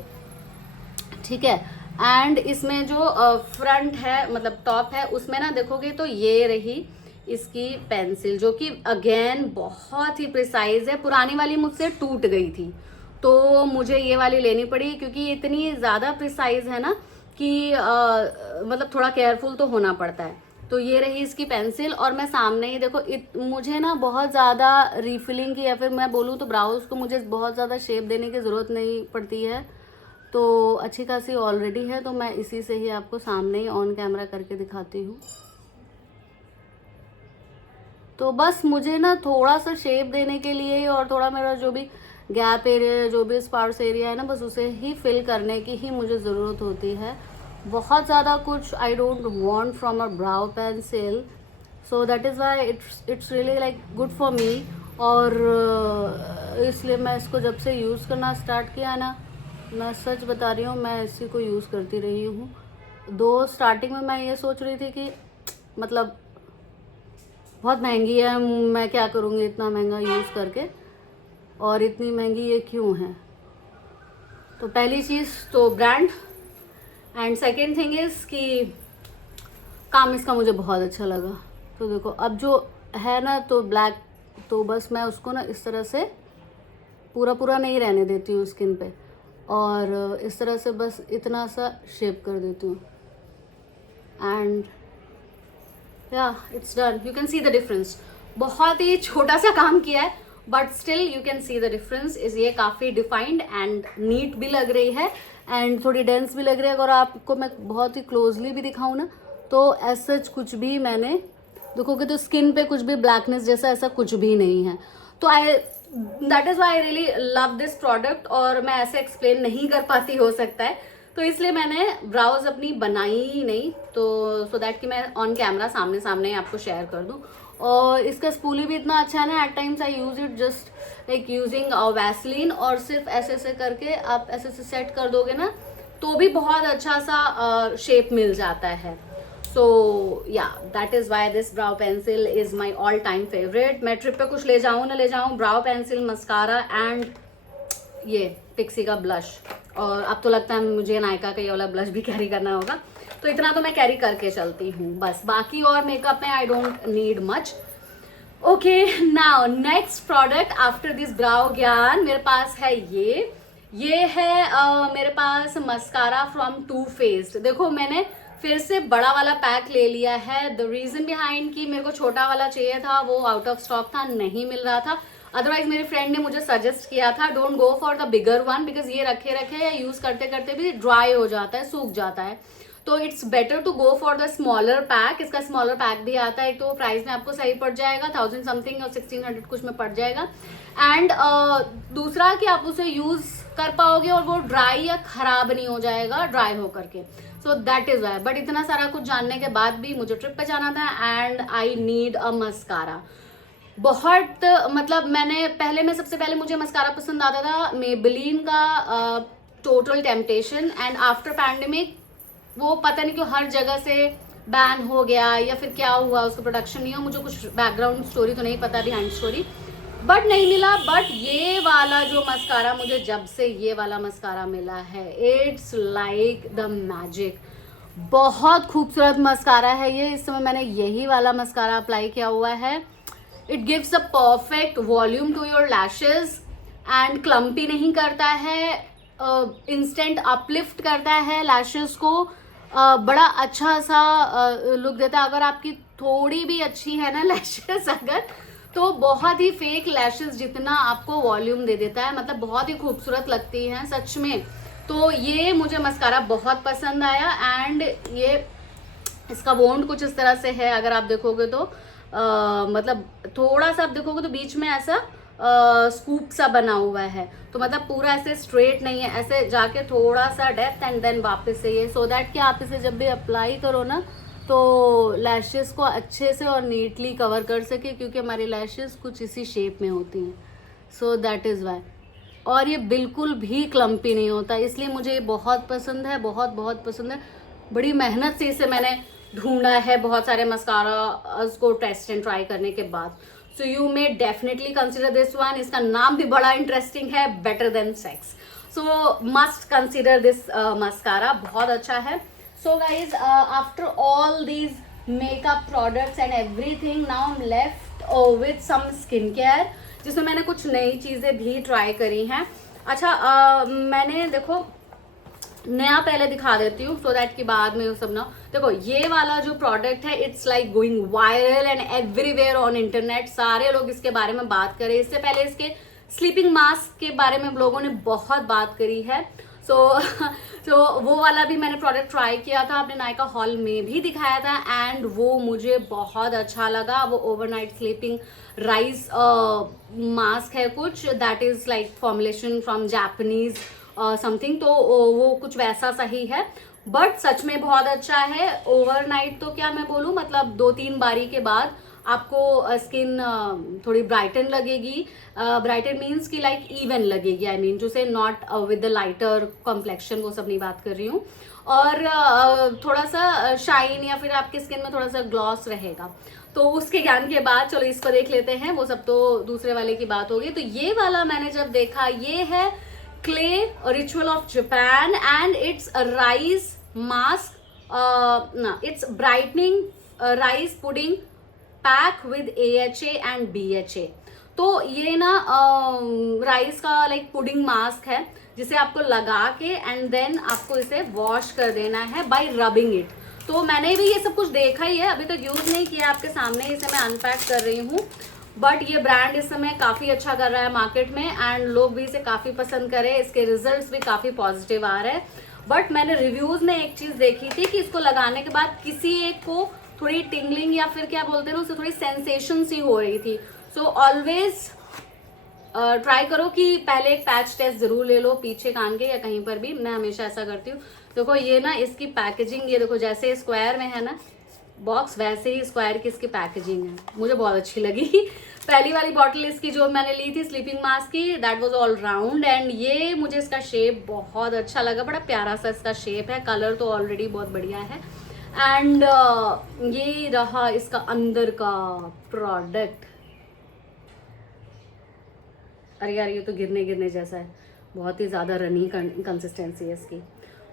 ठीक है। एंड इसमें जो फ्रंट है मतलब टॉप है उसमें ना देखोगे तो ये रही इसकी पेंसिल, जो कि अगेन बहुत ही प्रिसाइज है। पुरानी वाली मुझसे टूट गई थी तो मुझे ये वाली लेनी पड़ी, क्योंकि इतनी ज़्यादा प्रिसाइज है ना कि मतलब थोड़ा केयरफुल तो होना पड़ता है। तो ये रही इसकी पेंसिल, और मैं सामने ही देखो मुझे ना बहुत ज़्यादा रिफिलिंग की, या फिर मैं बोलूँ तो ब्राउज को मुझे बहुत ज़्यादा शेप देने की ज़रूरत नहीं पड़ती है, तो अच्छी खासी ऑलरेडी है, तो मैं इसी से ही आपको सामने ही ऑन कैमरा करके दिखाती हूँ। तो बस मुझे ना थोड़ा सा शेप देने के लिए ही और थोड़ा मेरा जो भी गैप एरिया, जो भी स्पार्स एरिया है ना, बस उसे ही फिल करने की ही मुझे ज़रूरत होती है। बहुत ज़्यादा कुछ आई don't want from a brow pencil, so that is why it's really like good for me. और इसलिए मैं इसको जब से यूज़ करना स्टार्ट किया ना, मैं सच बता रही हूँ, मैं इसी को यूज़ करती रही हूँ। दो स्टार्टिंग में मैं ये सोच रही थी कि मतलब बहुत महंगी है, मैं क्या करूँगी इतना महंगा यूज़ करके, और इतनी महंगी ये क्यों है। तो पहली चीज़ तो brand, and second thing is कि काम इसका मुझे बहुत अच्छा लगा। तो देखो अब जो है ना, तो ब्लैक, तो बस मैं उसको ना इस तरह से पूरा नहीं रहने देती हूँ स्किन पे, और इस तरह से बस इतना सा शेप कर देती हूँ, and it's done. You can see the difference. बहुत ही छोटा सा काम किया है, but still you can see the difference. इस ये काफ़ी डिफाइंड एंड नीट भी लग रही है, एंड थोड़ी डेंस भी लग रही है। अगर आपको मैं बहुत ही क्लोजली भी दिखाऊँ ना, तो ऐसा कुछ भी मैंने देखोगे तो स्किन पे कुछ भी ब्लैकनेस जैसा ऐसा कुछ भी नहीं है। तो that is Y I really love this product, और मैं ऐसे एक्सप्लेन नहीं कर पाती, हो सकता है, तो इसलिए मैंने ब्राउज अपनी बनाई ही नहीं, तो सो दैट कि मैं ऑन कैमरा सामने सामने आपको शेयर कर दूं। और इसका स्पूली भी इतना अच्छा है ना, at times I use it just like using Vaseline, और सिर्फ ऐसे ऐसे करके आप ऐसे ऐसे सेट कर दोगे ना, तो भी बहुत अच्छा सा शेप मिल जाता है। सो या that is why this brow pencil is my all time favourite. मैं ट्रिप पे कुछ ले जाऊँ ना ले जाऊँ, ब्राउ पेंसिल, मस्कारा एंड ये पिक्सी का ब्लश, और अब तो लगता है मुझे नायका का ये वाला ब्लश भी कैरी करना होगा, तो इतना तो मैं कैरी करके चलती हूँ बस। बाकी और मेकअप में I don't need much. Okay, now next product after this brow ज्ञान मेरे पास है ये है मेरे पास मस्कारा फ्रॉम टू फेस्ड। देखो मैंने फिर से बड़ा वाला पैक ले लिया है। द रीजन बिहाइंड कि मेरे को छोटा वाला चाहिए था, वो आउट ऑफ स्टॉक था, नहीं मिल रहा था। अदरवाइज मेरे फ्रेंड ने मुझे सजेस्ट किया था don't go for the bigger one, because ये रखे रखे या यूज करते करते भी ड्राई हो जाता है, सूख जाता है, तो it's better to go for the smaller pack. इसका स्मॉलर पैक भी आता है, तो प्राइस में आपको सही पड़ जाएगा, 1000 समथिंग और 1600 कुछ में पड़ जाएगा। एंड दूसरा कि आप उसे यूज कर पाओगे और वो ड्राई या खराब नहीं हो जाएगा ड्राई हो करके। So that is why. But इतना सारा कुछ जानने के बाद भी मुझे ट्रिप पे जाना था and I need a mascara. बहुत मतलब मैं सबसे पहले मुझे मस्कारा पसंद आता था मेबेलिन का total temptation, and after pandemic वो पता नहीं क्यों हर जगह से बैन हो गया या फिर क्या हुआ, उसका प्रोडक्शन नहीं हुआ, मुझे कुछ बैकग्राउंड स्टोरी तो नहीं पता, बिहाइंड स्टोरी, बट नहीं मिला। बट ये वाला जो मस्कारा, मुझे जब से ये वाला मस्कारा मिला है, इट्स लाइक द मैजिक। बहुत खूबसूरत मस्कारा है ये। इस समय मैंने यही वाला मस्कारा अप्लाई किया हुआ है। It gives a perfect volume to your lashes and clumpy नहीं करता है, इंस्टेंट अपलिफ्ट करता है लैशेज को, बड़ा अच्छा सा लुक देता है। अगर आपकी थोड़ी भी अच्छी है ना लैशेज अगर, तो बहुत ही फेक लैशेज जितना आपको वॉल्यूम दे देता है, मतलब बहुत ही खूबसूरत लगती हैं सच में। तो ये मुझे मस्कारा बहुत पसंद आया, एंड ये इसका वोंड कुछ इस तरह से है, अगर आप देखोगे तो मतलब थोड़ा सा आप देखोगे तो बीच में ऐसा स्कूप सा बना हुआ है, तो मतलब पूरा ऐसे स्ट्रेट नहीं है, ऐसे जाके थोड़ा सा डेप्थ एंड देन वापस से ये, सो दैट कि आप इसे जब भी अप्लाई करो ना तो लैशेस को अच्छे से और नीटली कवर कर सके, क्योंकि हमारी लैशेस कुछ इसी शेप में होती हैं। सो दैट इज़ वाई। और ये बिल्कुल भी क्लम्पी नहीं होता, इसलिए मुझे ये बहुत पसंद है, बहुत बहुत पसंद है। बड़ी मेहनत से इसे मैंने ढूंढा है बहुत सारे मस्कारा को टेस्ट एंड ट्राई करने के बाद। So you may definitely consider this one. इसका नाम भी बड़ा इंटरेस्टिंग है, better than sex, so must consider this mascara, बहुत अच्छा है। So guys, after all these makeup products and everything, now I am left with some skin care, जिसमें मैंने कुछ नई चीज़ें भी ट्राई करी हैं। अच्छा, मैंने देखो नया पहले दिखा देती हूँ, सो दैट कि बाद में सब ना। देखो ये वाला जो प्रोडक्ट है, it's like going viral and everywhere on internet, सारे लोग इसके बारे में बात करें। इससे पहले इसके स्लीपिंग मास्क के बारे में लोगों ने बहुत बात करी है। सो तो वो वाला भी मैंने प्रोडक्ट ट्राई किया था, अपने नायका हॉल में भी दिखाया था एंड वो मुझे बहुत अच्छा लगा। वो ओवरनाइट स्लीपिंग राइस मास्क है कुछ, that is like formulation from Japanese something, तो वो कुछ वैसा सा ही है, बट सच में बहुत अच्छा है। ओवरनाइट तो क्या मैं बोलूँ, मतलब 2-3 बारी के बाद आपको स्किन थोड़ी ब्राइटन लगेगी। ब्राइटन मीन्स कि लाइक इवन लगेगी, आई मीन टू से not with the lighter complexion, वो सब नहीं बात कर रही हूँ। और थोड़ा सा शाइन या फिर आपकी स्किन में थोड़ा सा ग्लॉस रहेगा। तो उसके ज्ञान के बाद चलो इसको देख लेते हैं, वो सब तो दूसरे वाले की बात होगी। तो ये वाला मैंने जब देखा, ये है clay ritual of Japan and it's rice mask, it's brightening rice pudding pack with AHA and BHA। तो ये ना राइस का लाइक पुडिंग मास्क है, जिसे आपको लगा के एंड देन आपको इसे वॉश कर देना है बाय रबिंग इट। तो मैंने भी ये सब कुछ देखा ही है, अभी तक यूज नहीं किया, आपके सामने इसे मैं अनपैक कर रही हूँ। बट ये ब्रांड इस समय काफी अच्छा कर रहा है मार्केट में एंड लोग भी इसे काफी पसंद कर रहे हैं, इसके रिजल्ट्स भी काफी पॉजिटिव आ रहे हैं। बट मैंने रिव्यूज में एक चीज देखी थी कि इसको लगाने के बाद किसी एक को थोड़ी टिंगलिंग या फिर क्या बोलते हैं ना, उससे थोड़ी सेंसेशन सी हो रही थी। सो ऑलवेज ट्राई करो कि पहले एक पैच टेस्ट जरूर ले लो, पीछे कान के या कहीं पर भी, मैं हमेशा ऐसा करती हूँ। देखो ये ना इसकी पैकेजिंग, ये देखो जैसे स्क्वायर में है ना बॉक्स, वैसे ही स्क्वायर की इसकी पैकेजिंग है, मुझे बहुत अच्छी लगी। पहली वाली बॉटल इसकी जो मैंने ली थी स्लीपिंग मास्क की, that was all round and ये मुझे इसका शेप बहुत अच्छा लगा, बड़ा प्यारा सा इसका शेप है, कलर तो ऑलरेडी बहुत बढ़िया है। एंड ये रहा इसका अंदर का प्रोडक्ट। अरे यार ये तो गिरने जैसा है, बहुत ही ज़्यादा रनी कंसिस्टेंसी है इसकी।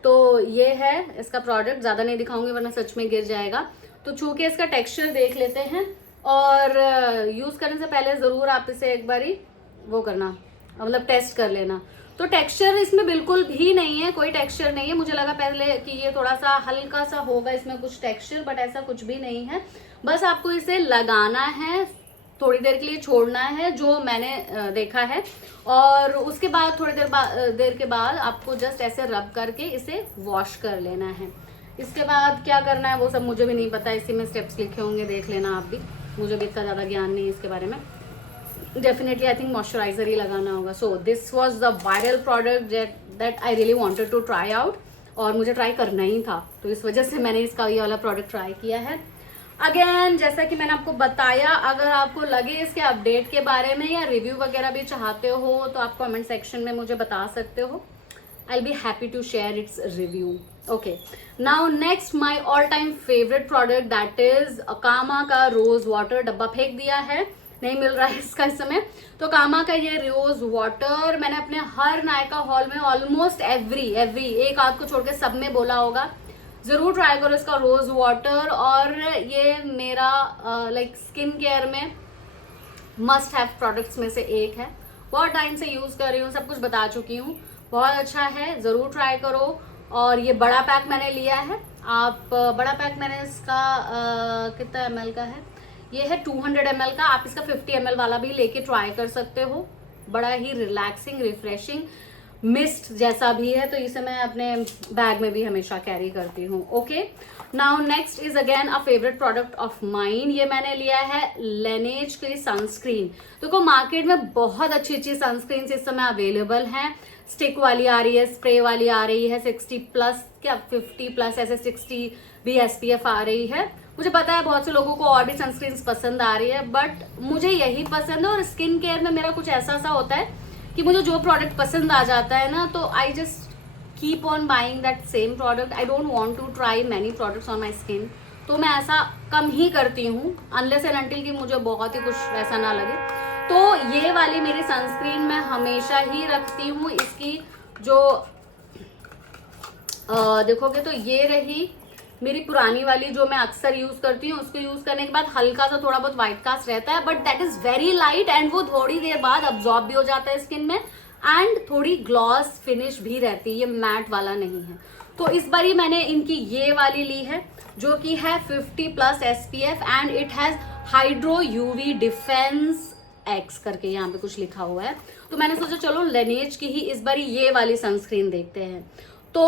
तो ये है इसका प्रोडक्ट, ज़्यादा नहीं दिखाऊंगी वरना सच में गिर जाएगा। तो छू के इसका टेक्सचर देख लेते हैं, और यूज़ करने से पहले ज़रूर आप इसे एक बारी वो करना, मतलब टेस्ट कर लेना। तो टेक्सचर इसमें बिल्कुल भी नहीं है, कोई टेक्सचर नहीं है। मुझे लगा पहले कि ये थोड़ा सा हल्का सा होगा इसमें कुछ टेक्सचर, बट ऐसा कुछ भी नहीं है। बस आपको इसे लगाना है, थोड़ी देर के लिए छोड़ना है, जो मैंने देखा है, और उसके बाद थोड़ी देर के बाद आपको जस्ट ऐसे रब करके इसे वॉश कर लेना है। इसके बाद क्या करना है वो सब मुझे भी नहीं पता, इसी में स्टेप्स लिखे होंगे, देख लेना आप भी, मुझे भी इतना ज़्यादा ज्ञान नहीं है इसके बारे में। डेफिनेटली आई थिंक मॉइस्चराइजर ही लगाना होगा। So this was the viral product that I really wanted to try out, और मुझे ट्राई करना ही था, तो इस वजह से मैंने इसका ये वाला प्रोडक्ट ट्राई किया है। अगेन जैसा कि मैंने आपको बताया, अगर आपको लगे इसके अपडेट के बारे में या रिव्यू वगैरह भी चाहते हो तो आप कमेंट सेक्शन में मुझे बता सकते हो, I will be happy to share its review. Okay, now next my all time favourite product, that is Kama का रोज वाटर। डब्बा फेंक दिया है, नहीं मिल रहा है इसका इस समय। तो कामा का ये रोज वाटर मैंने अपने हर नायका हॉल में ऑलमोस्ट एवरी एक आध को छोड़ के सब में बोला होगा, जरूर ट्राई करो इसका रोज वाटर। और ये मेरा लाइक स्किन केयर में मस्ट हैव प्रोडक्ट्स में से एक है, बहुत टाइम से यूज कर रही हूँ, सब कुछ बता चुकी हूँ, बहुत अच्छा है, जरूर ट्राई करो। और ये बड़ा पैक मैंने लिया है, आप बड़ा पैक मैंने इसका कितना ml का है, ये है 200 ml का, आप इसका 50 ml वाला भी लेके ट्राई कर सकते हो। बड़ा ही रिलैक्सिंग रिफ्रेशिंग मिस्ट जैसा भी है, तो इसे मैं अपने बैग में भी हमेशा कैरी करती हूँ। Okay, now next is again a favourite product of mine. ये मैंने लिया है लेनेज की सनस्क्रीन। देखो मार्केट में बहुत अच्छी अच्छी सनस्क्रीन इस समय अवेलेबल हैं, स्टिक वाली आ रही है, स्प्रे वाली आ रही है, 60+ क्या 50+, ऐसे 60 भी SPF आ रही है। मुझे पता है बहुत से लोगों को और भी सनस्क्रीन पसंद आ रही है, बट मुझे यही पसंद है। और स्किन केयर में मेरा कुछ ऐसा सा होता है कि मुझे जो प्रोडक्ट पसंद आ जाता है ना, तो I just keep on buying that same product. I don't want to try many products on my skin, तो मैं ऐसा कम ही करती हूँ, अनलेस एंड अनटिल कि मुझे बहुत ही कुछ वैसा ना लगे। तो ये वाली मेरी सनस्क्रीन मैं हमेशा ही रखती हूँ। इसकी जो देखोगे तो ये रही मेरी पुरानी वाली जो मैं अक्सर यूज करती हूँ। उसको यूज करने के बाद हल्का सा थोड़ा बहुत व्हाइट कास्ट रहता है, but that is very light and वो थोड़ी देर बाद अब्जॉर्ब भी हो जाता है स्किन में, एंड थोड़ी ग्लॉस फिनिश भी रहती है, ये मैट वाला नहीं है। तो इस बारी मैंने इनकी ये वाली ली है जो कि है 50+ SPF and it has hydro UV defence x करके यहाँ पे कुछ लिखा हुआ है। तो मैंने सोचा चलो Laneige की ही इस बार ये वाली सनस्क्रीन देखते हैं। तो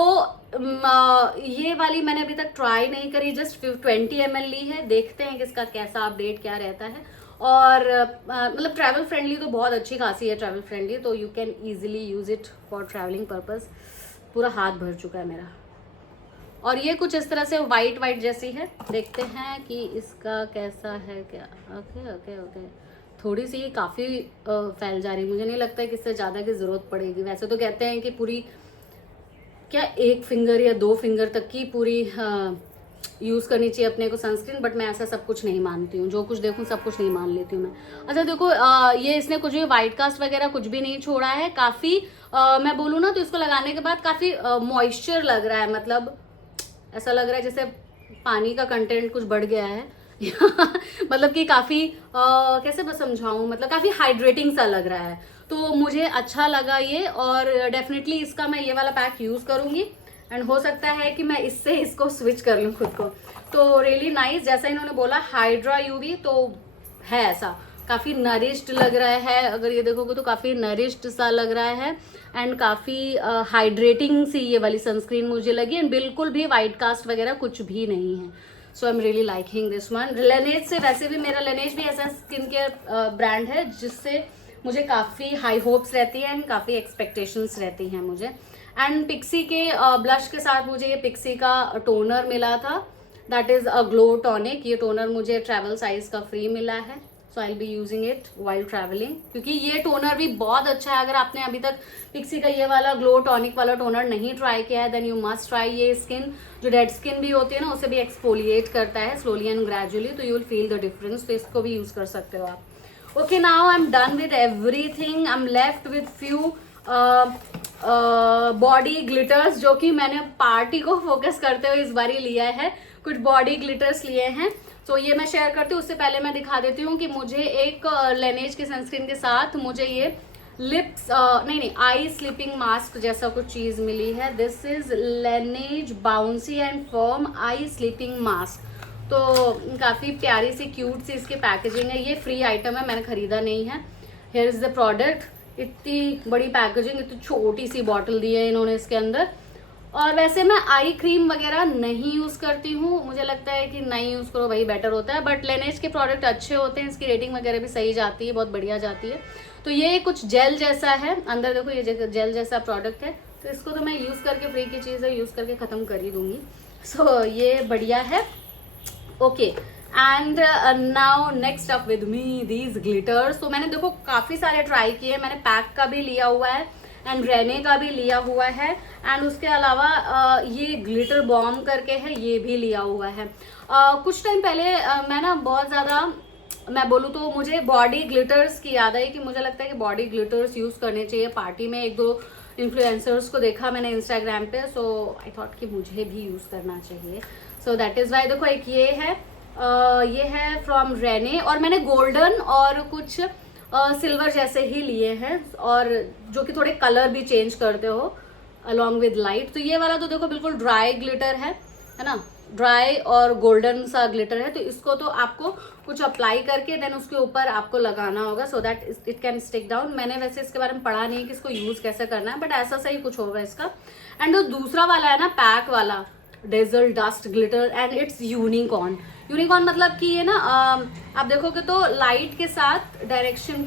ये वाली मैंने अभी तक ट्राई नहीं करी, जस्ट 20 ml ली है, देखते हैं कि इसका कैसा अपडेट क्या रहता है। और मतलब ट्रैवल फ्रेंडली तो बहुत अच्छी खासी है, ट्रैवल फ्रेंडली, तो you can easily use it for travelling purpose. पूरा हाथ भर चुका है मेरा। और ये कुछ इस तरह से वाइट वाइट जैसी है, देखते हैं कि इसका कैसा है क्या। ओके ओके ओके, थोड़ी सी काफ़ी फैल जा रही, मुझे नहीं लगता है कि इससे ज़्यादा की ज़रूरत पड़ेगी। वैसे तो कहते हैं कि पूरी क्या 1 फिंगर या 2 फिंगर तक की पूरी यूज़ करनी चाहिए अपने को सनस्क्रीन, बट मैं ऐसा सब कुछ नहीं मानती हूँ, जो कुछ देखूँ सब कुछ नहीं मान लेती हूँ मैं। अच्छा देखो, ये इसने कुछ भी वाइट कास्ट वगैरह कुछ भी नहीं छोड़ा है। काफ़ी मैं बोलूँ ना तो इसको लगाने के बाद काफ़ी मॉइस्चर लग रहा है, मतलब ऐसा लग रहा है जैसे पानी का कंटेंट कुछ बढ़ गया है मतलब कि काफ़ी कैसे मैं समझाऊँ, मतलब काफ़ी हाइड्रेटिंग सा लग रहा है। तो मुझे अच्छा लगा ये, और डेफिनेटली इसका मैं ये वाला पैक यूज़ करूँगी, एंड हो सकता है कि मैं इससे इसको स्विच कर लूँ खुद को। तो रियली नाइस, जैसा इन्होंने बोला हाइड्रा यूवी, तो है ऐसा काफ़ी नरिश्ड लग रहा है। अगर ये देखोगे तो काफ़ी नरिश्ड सा लग रहा है, एंड काफ़ी हाइड्रेटिंग सी ये वाली सनस्क्रीन मुझे लगी, एंड बिल्कुल भी वाइट कास्ट वगैरह कुछ भी नहीं है। So I am really liking this one. Laneige से, वैसे भी मेरा Laneige भी ऐसा स्किन केयर ब्रांड है जिससे मुझे काफ़ी हाई होप्स रहती है एंड काफ़ी एक्सपेक्टेशंस रहती हैं मुझे। एंड पिक्सी के ब्लश के साथ मुझे ये पिक्सी का टोनर मिला था, that is a glow tonic. ये टोनर मुझे ट्रैवल साइज का फ्री मिला है, so I will be using it while travelling, क्योंकि ये टोनर भी बहुत अच्छा है। अगर आपने अभी तक पिक्सी का ये वाला ग्लो टॉनिक वाला टोनर नहीं ट्राई किया है, देन यू मस्ट ट्राई। ये स्किन जो डेड स्किन भी होती है ना, उसे भी एक्सफोलिएट करता है स्लोली एंड ग्रेजुअली, तो you will feel the difference. तो इसको भी यूज कर सकते हो आप। Okay, now I am done with everything. I am left with few body glitters, जो कि मैंने पार्टी को फोकस करते हुए इस बार ही लिया है। कुछ बॉडी ग्लिटर्स लिए हैं, तो ये मैं शेयर करती हूँ। उससे पहले मैं दिखा देती हूँ कि मुझे एक Laneige की सनस्क्रीन के साथ मुझे ये लिप्स नहीं आई स्लीपिंग मास्क जैसा कुछ चीज़ मिली है। This is Laneige bouncy and firm I sleeping mask. तो काफ़ी प्यारी सी क्यूट सी इसकी पैकेजिंग है। ये फ्री आइटम है, मैंने खरीदा नहीं है। Here is the product. इतनी बड़ी पैकेजिंग, इतनी छोटी सी बॉटल दी है इन्होंने इसके अंदर। और वैसे मैं आई क्रीम वगैरह नहीं यूज़ करती हूँ, मुझे लगता है कि नहीं यूज़ करो वही बेटर होता है, बट Laneige के प्रोडक्ट अच्छे होते हैं, इसकी रेटिंग वगैरह भी सही जाती है, बहुत बढ़िया जाती है। तो ये कुछ जेल जैसा है, अंदर देखो ये जेल जैसा प्रोडक्ट है, तो इसको तो मैं यूज़ करके, फ्री की चीज़ है, यूज़ करके ख़त्म कर ही दूँगी। सो ये बढ़िया है। Okay, and now next up with me these glitters. तो मैंने देखो काफ़ी सारे ट्राई किए, मैंने पैक का भी लिया हुआ है एंड रेने का भी लिया हुआ है, एंड उसके अलावा ये ग्लिटर बॉम्ब करके है, ये भी लिया हुआ है। कुछ टाइम पहले मैं ना बहुत ज़्यादा, मैं बोलूँ तो मुझे बॉडी ग्लिटर्स की याद आई कि मुझे लगता है कि बॉडी ग्लिटर्स यूज़ करने चाहिए पार्टी में। 1-2 इन्फ्लुएंसर्स को देखा मैंने इंस्टाग्राम पे, सो आई थॉट कि मुझे भी यूज़ करना चाहिए। सो दैट इज़ वाई। देखो एक ये है, ये है फ्रॉम रेने, और मैंने गोल्डन और कुछ सिल्वर जैसे ही लिए हैं, और जो कि थोड़े कलर भी चेंज करते हो अलॉन्ग विद लाइट। तो ये वाला तो देखो बिल्कुल ड्राई ग्लिटर है ना, ड्राई और गोल्डन सा ग्लिटर है। तो इसको तो आपको कुछ अप्लाई करके देन उसके ऊपर आपको लगाना होगा, so that it can stick down. मैंने वैसे इसके बारे में पढ़ा नहीं कि इसको यूज़ कैसे करना है, बट ऐसा सही कुछ होगा इसका। एंड जो दूसरा वाला है ना, पैक वाला dazzle dust glitter, and it's unicorn. Unicorn मतलब कि ये ना आप देखोगे तो लाइट के साथ, डायरेक्शन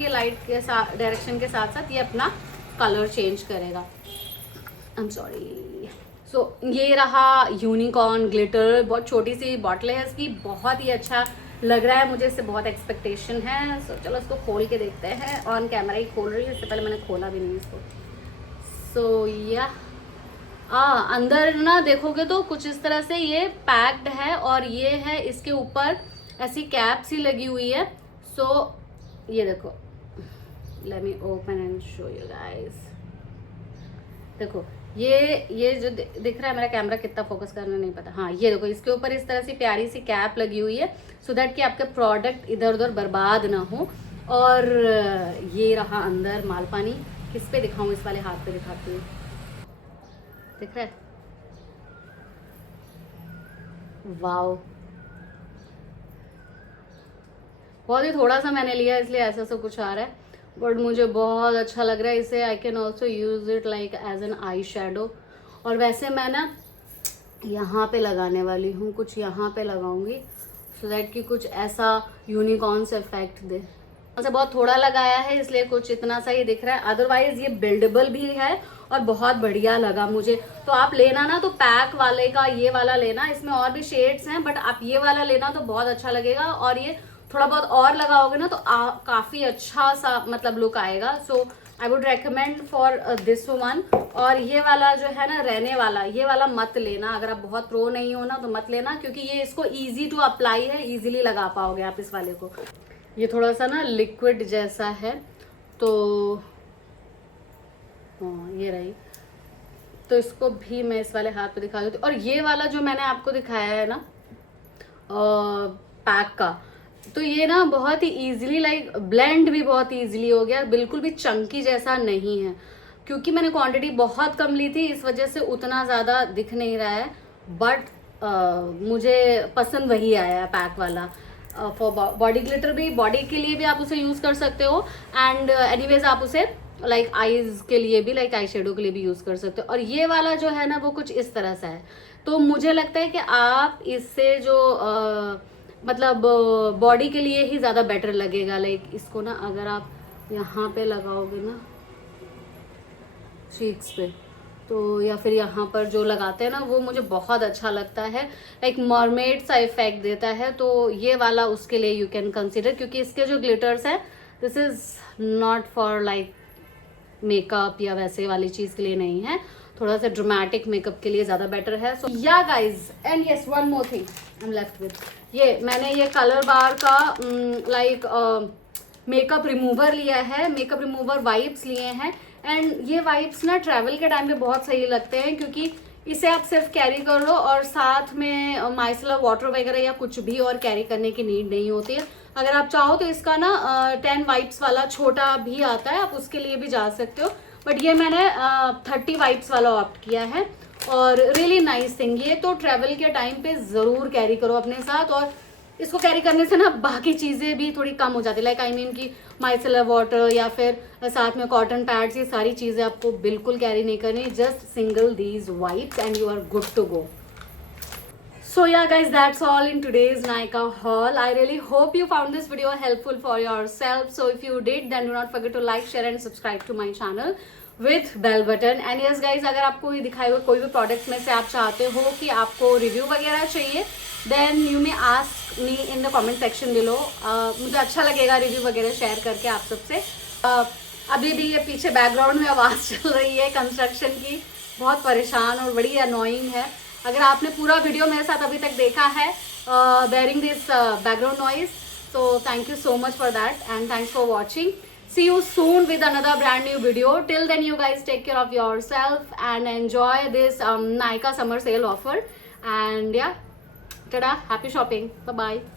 के साथ साथ ये अपना कलर चेंज करेगा। I am sorry. सो ये रहा यूनिकॉर्न ग्लिटर, बहुत छोटी सी बॉटल है इसकी, बहुत ही अच्छा लग रहा है मुझे, इससे बहुत एक्सपेक्टेशन है। सो चलो इसको खोल के देखते हैं। ऑन कैमरा ही खोल रही है, इससे पहले मैंने खोला भी नहीं इसको। सो या अंदर ना देखोगे तो कुछ इस तरह से ये पैक्ड है, और ये है इसके ऊपर ऐसी कैप सी लगी हुई है। सो ये देखो, let me open and show you guys. देखो ये जो दिख रहा है, मेरा कैमरा कितना फोकस करना नहीं पता। हाँ ये देखो, इसके ऊपर इस तरह से प्यारी सी कैप लगी हुई है, सो दैट कि आपके प्रोडक्ट इधर उधर बर्बाद ना हो। और ये रहा अंदर मालपानी। किस पे दिखाऊं, इस वाले हाथ पे दिखाती हूँ, दिख रहा है? वाओ, बहुत ही थोड़ा सा मैंने लिया इसलिए ऐसा सा कुछ आ रहा है, बट मुझे बहुत अच्छा लग रहा है इसे। I can also use it like as an eye shadow. और वैसे मैं ना यहाँ पे लगाने वाली हूँ, कुछ यहाँ पे लगाऊंगी सो दैट कि कुछ ऐसा यूनिकॉर्न से इफेक्ट दे। मुझे बहुत थोड़ा लगाया है इसलिए कुछ इतना सा ही दिख रहा है, अदरवाइज ये बिल्डेबल भी है और बहुत बढ़िया लगा मुझे। तो आप लेना ना तो पैक वाले का ये वाला लेना, इसमें और भी शेड्स हैं बट आप ये वाला लेना तो बहुत अच्छा लगेगा। और ये थोड़ा बहुत और लगाओगे ना तो काफ़ी अच्छा सा मतलब लुक आएगा। So I would recommend for this one. और ये वाला जो है ना रहने वाला, ये वाला मत लेना, अगर आप बहुत प्रो नहीं हो ना तो मत लेना, क्योंकि ये इसको ईजी टू अप्लाई है, ईजिली लगा पाओगे आप इस वाले को। ये थोड़ा सा ना लिक्विड जैसा है तो हाँ ये रही, तो इसको भी मैं इस वाले हाथ पे दिखा देती हूँ। और ये वाला जो मैंने आपको दिखाया है ना पैक का, तो ये ना बहुत ही इजीली लाइक ब्लेंड भी बहुत इजीली हो गया, बिल्कुल भी चंकी जैसा नहीं है। क्योंकि मैंने क्वांटिटी बहुत कम ली थी इस वजह से उतना ज़्यादा दिख नहीं रहा है, बट मुझे पसंद वही आया पैक वाला। फॉर बॉडी ग्लिटर भी, बॉडी के लिए भी आप उसे यूज़ कर सकते हो, एंड एनीवेज आप उसे लाइक आईज के लिए भी, लाइक आई शेडो के लिए भी यूज़ कर सकते हो। और ये वाला जो है ना वो कुछ इस तरह से है, तो मुझे लगता है कि आप इससे जो मतलब बॉडी के लिए ही ज़्यादा बेटर लगेगा। लाइक इसको ना अगर आप यहाँ पे लगाओगे ना चीक्स पे, तो या फिर यहाँ पर जो लगाते हैं ना वो मुझे बहुत अच्छा लगता है, लाइक मरमेड सा इफेक्ट देता है। तो ये वाला उसके लिए यू कैन कंसिडर, क्योंकि इसके जो ग्लिटर्स है this is not for like makeup या वैसे वाली चीज़ के लिए नहीं है, थोड़ा सा ड्रामेटिक मेकअप के लिए ज़्यादा बेटर है। सो yeah guys, and yes one more thing I am left with, ये मैंने ये कलर बार का लाइक मेकअप रिमूवर लिया है, मेकअप रिमूवर वाइप्स लिए हैं। एंड ये वाइप्स ना ट्रैवल के टाइम पे बहुत सही लगते हैं, क्योंकि इसे आप सिर्फ कैरी कर लो और साथ में माइसलर वाटर वगैरह या कुछ भी और कैरी करने की नीड नहीं होती है। अगर आप चाहो तो इसका ना 10 वाइप्स वाला छोटा भी आता है, आप उसके लिए भी जा सकते हो, बट ये मैंने 30 वाइप्स वाला ऑप्ट किया है। और रियली नाइस थिंग, ये तो ट्रैवल के टाइम पे ज़रूर कैरी करो अपने साथ। और इसको कैरी करने से ना बाकी चीज़ें भी थोड़ी कम हो जाती है, लाइक आई मीन कि माइसेलर वाटर या फिर साथ में कॉटन पैड्स, ये सारी चीज़ें आपको बिल्कुल कैरी नहीं करनी, just single these wipes and you are good to go. So yeah guys, that's all in today's Nykaa haul. I really hope you found this video helpful for yourself. So if you did, then do not forget to like, share and subscribe to my channel with bell button. And yes guys, अगर आपको ये दिखाए हुए कोई भी प्रोडक्ट्स में से आप चाहते हो कि आपको रिव्यू वगैरह चाहिए, then you may ask me in the comment section below. मुझे अच्छा लगेगा रिव्यू वगैरह शेयर करके आप सबसे। अभी भी ये पीछे बैकग्राउंड में आवाज़ चल रही है कंस्ट्रक्शन की, बहुत परेशान और बड़ी अनोइंग है। अगर आपने पूरा वीडियो मेरे साथ अभी तक देखा है bearing this background noise, so thank you so much for that and thanks for watching. See you soon with another brand new video. Till then you guys take care of yourself and enjoy this Nykaa summer sale offer. And yeah, tada, happy shopping, bye bye.